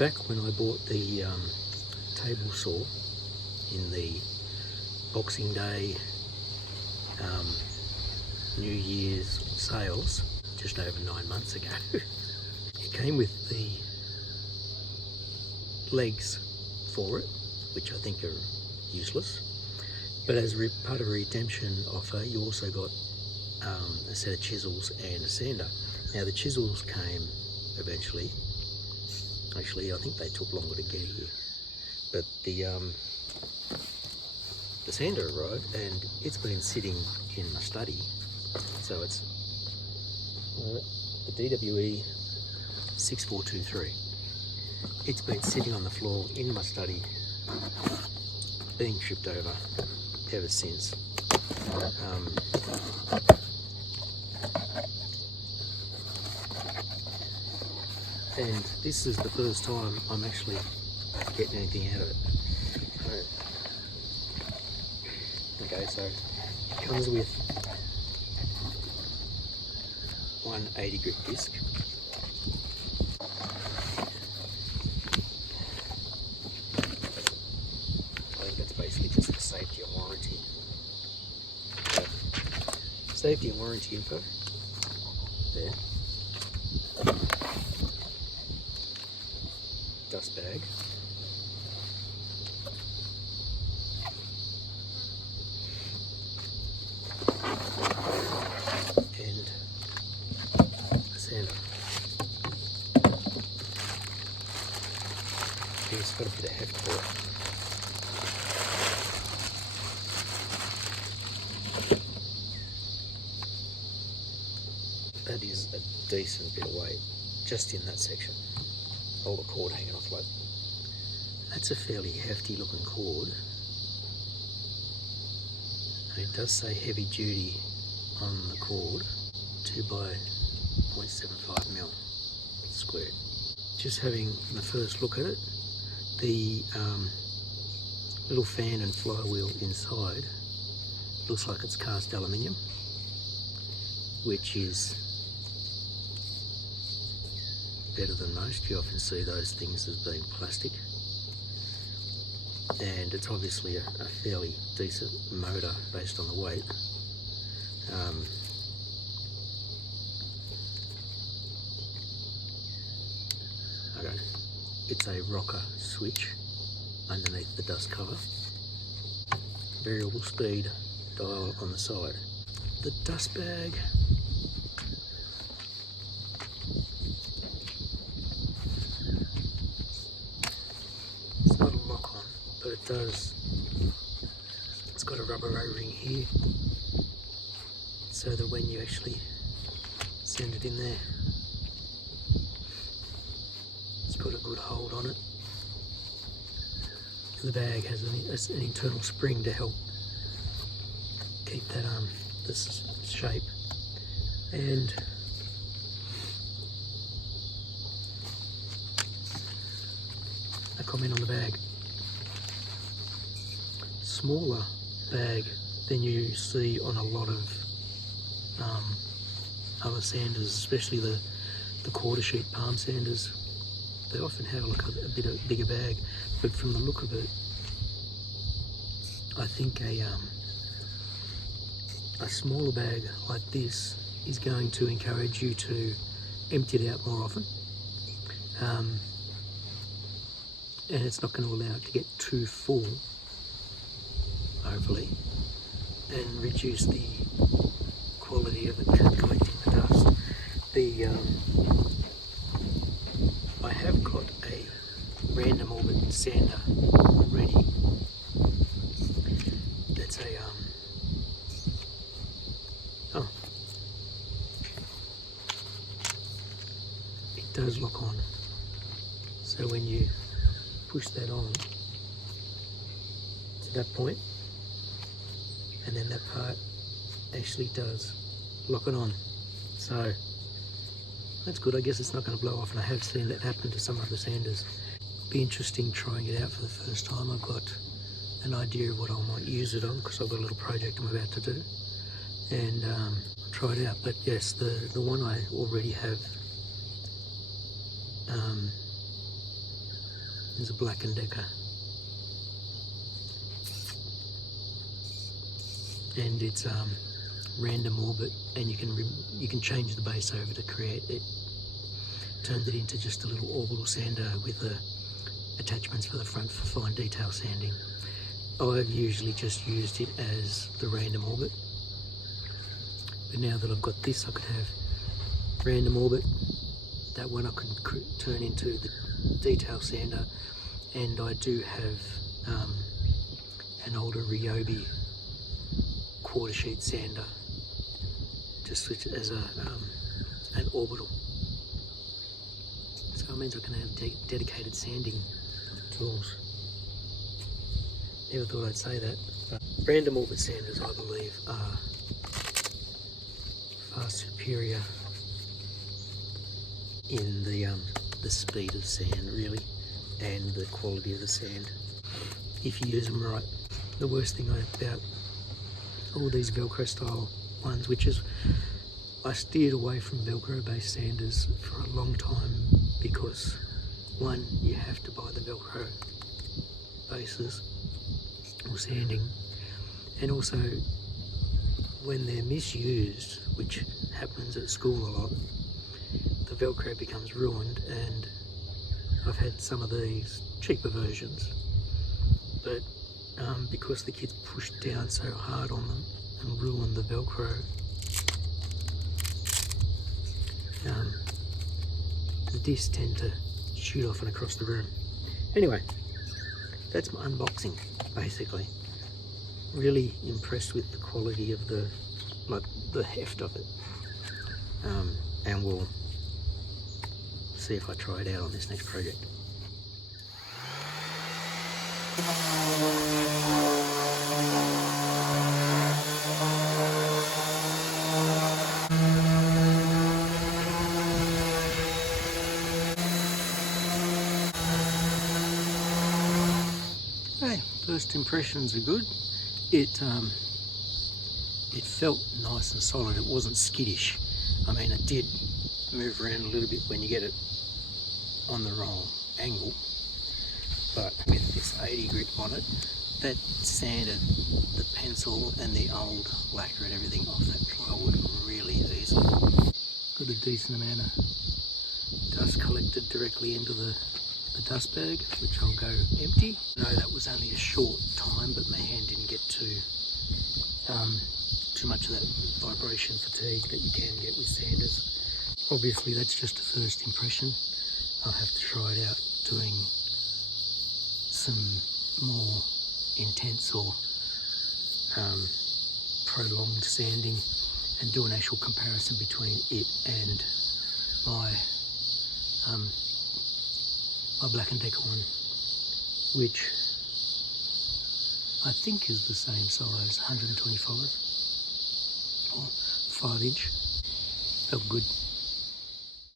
Back when I bought the table saw in the Boxing Day, New Year's sales, just over 9 months ago, it came with the legs for it, which I think are useless. But as part of a redemption offer, you also got a set of chisels and a sander. Now the chisels came eventually. Actually, I think they took longer to get here. But the sander arrived and it's been sitting in my study. So it's the DWE6423. It's been sitting on the floor in my study, being tripped over ever since. And this is the first time I'm actually getting anything out of it. Okay, so it comes with one 80 grit disc. I think that's basically just for safety and warranty. Safety and warranty info there. Dust bag. And a sander. It's got a bit of heft for it. That is a decent bit of weight just in that section. All the cord hanging off like that's a fairly hefty looking cord. And it does say heavy duty on the cord, 2 by 0.75mm squared. Just having the first look at it, the little fan and flywheel inside looks like it's cast aluminium, which is better than most. You often see those things as being plastic, and it's obviously a fairly decent motor based on the weight. Okay, it's a rocker switch underneath the dust cover, variable speed dial on the side. The dust bag, it's got a rubber O-ring here, so that when you actually send it in there, it's got a good hold on it. And the bag has an internal spring to help keep that this shape. And a comment on the bag. Smaller bag than you see on a lot of other sanders, especially the quarter sheet palm sanders. They often have like a bit of bigger bag, but from the look of it, I think a smaller bag like this is going to encourage you to empty it out more often, and it's not going to allow it to get too full, hopefully, and reduce the quality of it collecting the dust. I have got a random orbit sander already. That's a it does lock on. So when you push that on to that point, and then that part actually does lock it on. So that's good. I guess it's not going to blow off, and I have seen that happen to some other sanders. Be interesting trying it out for the first time. I've got an idea of what I might use it on, because I've got a little project I'm about to do, and try it out. But yes, the one I already have There's a Black & Decker. And it's random orbit, and you can change the base over to create it. Turns it into just a little orbital sander with attachments for the front for fine detail sanding. I've usually just used it as the random orbit, but now that I've got this, I could have random orbit. That one I could turn into the detail sander, and I do have an older Ryobi quarter sheet sander to switch it as an orbital. So it means I can have dedicated sanding tools. Never thought I'd say that. But random orbit sanders, I believe, are far superior in the speed of sand, really, and the quality of the sand, if you use them right. The worst thing about all these Velcro style ones, which is, I steered away from Velcro based sanders for a long time, because one, you have to buy the Velcro bases or sanding, and also when they're misused, which happens at school a lot, the Velcro becomes ruined. And I've had some of these cheaper versions, but because the kids pushed down so hard on them and ruined the Velcro, the discs tend to shoot off and across the room. Anyway, that's my unboxing, basically. Really impressed with the quality of the heft of it, and we'll see if I try it out on this next project. Hey, first impressions are good. It felt nice and solid. It wasn't skittish. I mean, it did move around a little bit when you get it on the wrong angle, but with this 80 grit on it, that sanded the pencil and the old lacquer and everything off that plywood really easily. Got a decent amount of dust collected directly into the dust bag, which I'll go empty. No, that was only a short time, but my hand didn't get too much of that vibration fatigue that you can get with sanders. Obviously that's just a first impression. I'll have to try it out doing some more intense or prolonged sanding and do an actual comparison between it and my my Black & Decker one, which I think is the same size, 125 or 5 inch. Felt good.